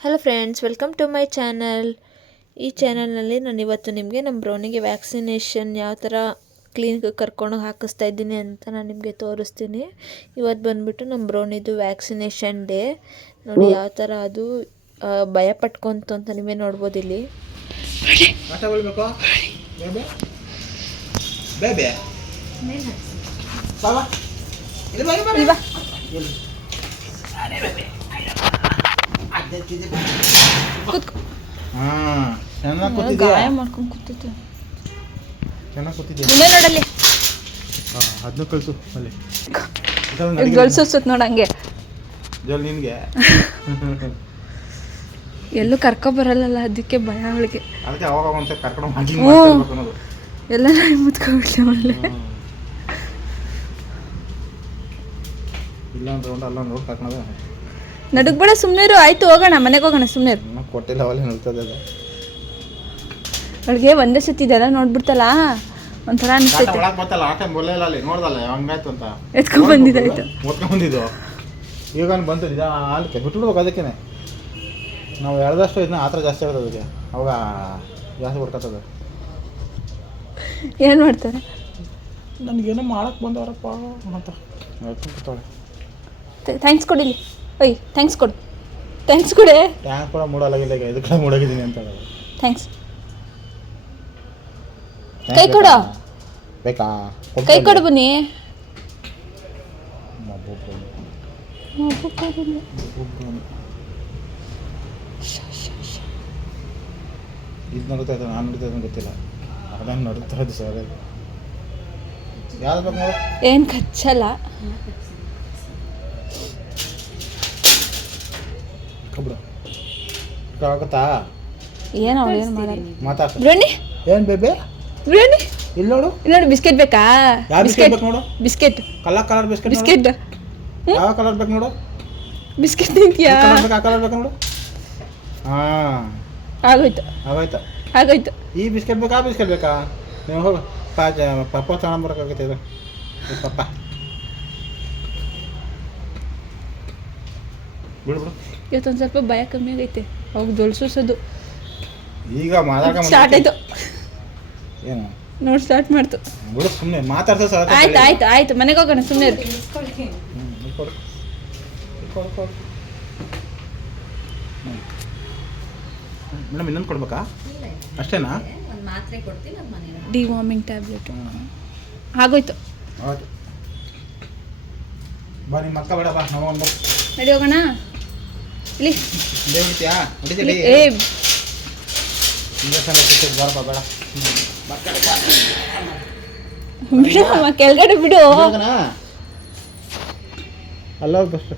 Hello friends welcome to my channel ಈ ಚಾನಲ್ನಲ್ಲಿ ನಾನು ಇವತ್ತು ನಿಮಗೆ ನಮ್ಮ ಬ್ರೌನಿಗೆ ವ್ಯಾಕ್ಸಿನೇಷನ್ ಯಾವ ಥರ ಕ್ಲಿನಿಕ್ಗೆ ಕರ್ಕೊಂಡು ಹಾಕಿಸ್ತಾ ಇದ್ದೀನಿ ಅಂತ ನಾನು ನಿಮಗೆ ತೋರಿಸ್ತೀನಿ. ಇವತ್ತು ಬಂದುಬಿಟ್ಟು ನಮ್ಮ ಬ್ರೌನಿದು ವ್ಯಾಕ್ಸಿನೇಷನ್ ಡೇ ನೋಡಿ ಯಾವ ಥರ ಅದು ಭಯ ಪಟ್ಕೊಂತು ಅಂತ ನೀವೇ ನೋಡ್ಬೋದು ಇಲ್ಲಿ. ಇಲ್ಲಿ ಬೇಬೆ ಹಾ ಚೆನ್ನಾಗಿ ಕೂತಿದ್ಯಾ? ಮಾಡ್ಕೊಂಡು ಕೂತಿತ್ತು ಚೆನ್ನಾಗಿ ಕೂತಿದ್ಯಾ? ಮುಂದೆ ನೋಡಲ್ಲಿ. ಹಾಂ ಅದನ್ನು ಕಳಿಸು ಅಲ್ಲಿ. ನೋಡಂಗೆ ಜಲ್ ನಿನಗೆ. ಎಲ್ಲೂ ಕರ್ಕೊಬರಲ್ಲ ಅದಕ್ಕೆ ಭಯ ಅವಳಿಗೆ. ಅದಕ್ಕೆ ಅವಾಗ ಒಂದ್ಸಲ ಕರ್ಕೊಂಡು ಹೋಗಿ. ಅನ್ನೋದು. ಎಲ್ಲ ಮುತ್ಕೊಂಡ್ಬಿಟ್ಟೆ ಅವಳೆ ಹ್ಮ್. ಇಲ್ಲೊಂದು ರೌಂಡ್ ಅಲ್ಲೊಂದು ರೌಂಡ್ ಕರ್ಕೊಂಡು ನಡುಗ್ಬೇಡ ಸುಮ್ಮನೆ ಆಯ್ತು ಹೋಗೋಣ ಮನೆಗೆ ಹೋಗೋಣ ಸುಮ್ಮನೆ ಕೊಟ್ಟಿಲ್ಲ ಅವಲ್ಲಿ ನಿಲ್ತದೆ ಅದು. ಅವಳಿಗೆ ಒಂದೇ ಸತಿ ಇದೆಲ್ಲ ನೋಡ್ಬಿಡ್ತಲ್ಲ ಒಂಥರ ಅನಿಸ್ತೈತೆ. ಒಳಗೆ ಬತ್ತಲ್ಲ ಬರಲಿಲ್ಲ ಅಲ್ಲಿ ನೋಡ್ದಲ್ಲ ಹಂಗಾಯ್ತು ಅಂತ. ಎತ್ಕೊಂಡ್ ಬಂದಿದ್ದಾಯ್ತು ಓದ್ಕೊಂಡ್ ಬಂದಿದ್ದು. ಈಗ ಬಂತು ನಿಜ ಅಲ್ಲಿ ಬಿಟ್ಬಿಡ್ಬೇಕು ಅದಕ್ಕೇನೆ. ನಾವು ಎಳ್ದಷ್ಟು ಇದನ್ನ ಆ ಥರ ಜಾಸ್ತಿ ಆಗೋದು ಅದಕ್ಕೆ. ಅವಾಗ ಜಾಸ್ತಿ ಹೊಡ್ಕೊತದೆ ಏನು ಮಾಡ್ತಾರೆ? ನನಗೇನೋ ಮಾಡಕ್ಕೆ ಬಂದವರಪ್ಪ ಅಂತ ಥ್ಯಾಂಕ್ಸ್ ಕೊಡಿಲಿ. ಒಯ್ ಥ್ಯಾಂಕ್ಸ್ ಕೊಡು. ಥ್ಯಾಂಕ್ಸ್ ಕೊಡೆ. ಟ್ಯಾಂಕ್ ಕೂಡ ಮೂಡಲಾಗಿಲ್ಲ ಈಗ ಇದಕ್ಕೆ ಮೂಡಾಗಿದ್ದೀನಿ ಅಂತ ಹೇಳೋದು. ಥ್ಯಾಂಕ್ಸ್ ಕೈ ಕೊಡು. ಬೇಕಾ? ಕೈ ಕೊಡು ಬನ್ನಿ. ಇದು ನೋಡ್ತಾ ಇದ್ದೆ ನಾನು ನೋಡ್ತಾ ಇದ್ದೆ ಗೊತ್ತಿಲ್ಲ. ಅದನ್ನು ನೋಡ್ತಾ ಇದ್ದೆ ಸರ್. ಯಾವ್ದು ಬೇಕು ನೋಡು? ಏನು ಕಚ್ಚಲ್ಲ. ಕಬ್ಬಿಡು ಆಗತ್ತಾ ಏನು ಅವಳು ಏನು ಮಾಡೋದು? ಮಾತಾಡ್ತ ಬಿರಿಯಾನಿ ಏನು ಬೇಬಿ? ಬಿರಿಯಾನಿ ಇಲ್ಲಿ ನೋಡು. ಇಲ್ಲಿ ನೋಡಿ ಬಿಸ್ಕೆಟ್ ಬೇಕಾ? ಯಾವ ಬಿಸ್ಕೆಟ್ ಬೇಕು ನೋಡು. ಬಿಸ್ಕೆಟ್. ಕಲ್ಲ ಕಲರ್ ಬಿಸ್ಕೆಟ್ ಬಿಸ್ಕೆಟ್. ಯಾವ ಕಲರ್ ಬೇಕು ನೋಡು. ಬಿಸ್ಕೆಟ್ ತಿಂತೀಯಾ? ಆ ಕಲರ್ ಬೇಕು ನೋಡು. ಹಾಂ. ಆಗೋಯ್ತು. ಆಗೋಯ್ತು. ಆಗೋಯ್ತು. ಈ ಬಿಸ್ಕೆಟ್ ಬೇಕಾ ಬಿಸ್ಕೆಟ್ ಬೇಕಾ? ನೀವು ಹೋಗು. ಪಾಪ ಪಪ್ಪ ಬರೋಕ್ಕಾಗುತ್ತೆ ಇದು. ಇದು ಪಪ್ಪ ಬಿಡು ಬಿಡು ಇವತ್ತೊಂದು ಸ್ವಲ್ಪ ಭಯ ಕಮ್ಮಿ ಆಗೈತೆ. ಅವಾಗ ಜೊಲ್ಸೋಸೋದು. ಈಗ ಮಾತಾಡ್ಕ ಸ್ಟಾರ್ಟ್ ಆಯ್ತು. ಏನು? ನೋಡಿ ಸ್ಟಾರ್ಟ್ ಮಾಡ್ತು. ಬಿಡು ಸುಮ್ಮನೆ ಮಾತಾಡ್ತಾ ಸರ್ ಆಯ್ತು ಆಯ್ತು ಆಯ್ತು. ಮನೆಗೆ ಹೋಗೋಣ ಸುಮ್ಮನೆ ಮೇಡಮ್ ಇನ್ನೊಂದು ಕೊಡ್ಬೇಕಾ? ಅಷ್ಟೇನಾ? Deworming tablet. ಆಗೋಯ್ತು. ಆಯ್ತು. ಮಕ್ಕ ಬೇಡ ಬಾ. ನಾವು ನಡಿ ಹೋಗೋಣ. ಇಲ್ಲಿ. ಏ ಬೇಡ. ಕೆಳಗಡೆ ಬಿಡು. ಅಲ್ಲ ಫಸ್ಟ್